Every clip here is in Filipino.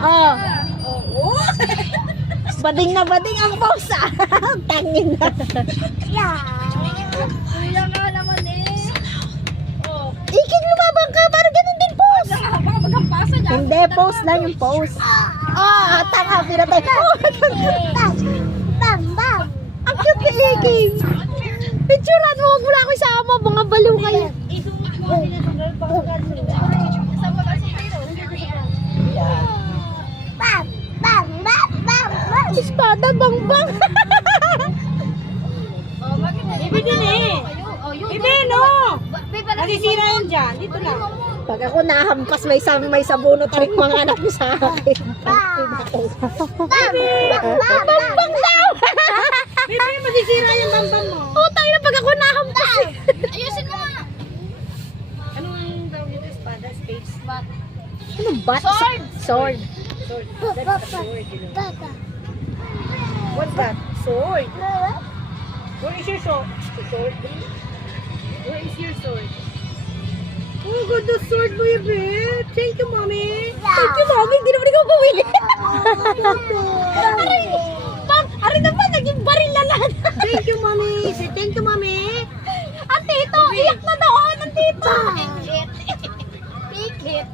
Oh. Oo. Bading na bading ang pose ah. Tangin na. Kuya nga naman eh. Oh. Iking lumabang ka, parang ganun din pose. Baka maghampasa niya. Hindi, pose lang yung pose. Ah, tanga, pinatay. Oh, bam, bam. Ang cute ni Iking. Picturean mo, huwag mo lang ako isama, mga baliw kayo. Isuot mo din ito, girl. Baka gano'n. Kasama ka sa pero. Yan. Espada, bang, bang. Oh, bakit na? Ibe din eh. Ibe, no? Nasisira yan dyan. Dito lang. Pag ako nahampas, may sabunot rin mga anak mo sa akin. Bang daw! Ibe, masisira yung bambang mo. Oo, tayo na pag ako nahampas. Ayusin mo nga. Anong tawag nito? Espada, spades, bat. Ano ba? Sword! Sword. Sword. That's a sword, you know. What's that? Sword. Where is your sword? Sword? Where is your sword? Oh, good the sword mo, Ibe. Thank you, mommy. Thank you, mami. Hindi naman ikaw pumili. Aray, bang, aray naman, naging baril na lahat. Thank you, mommy. Say thank you, mommy. Ang tito, iyak na daw ako ng tito. Pikit.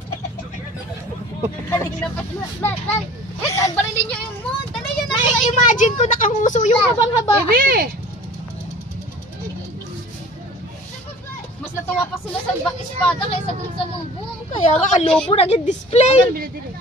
Kanina pa. Barilin niyo yung moon. Dali yun na. Imagine ko nakanguso yung habang-haba. Ibe! Mas natuwa pa sila sa espada kaysa dun sa lubo. Kaya nga, ang lobo naging display. Bili din eh.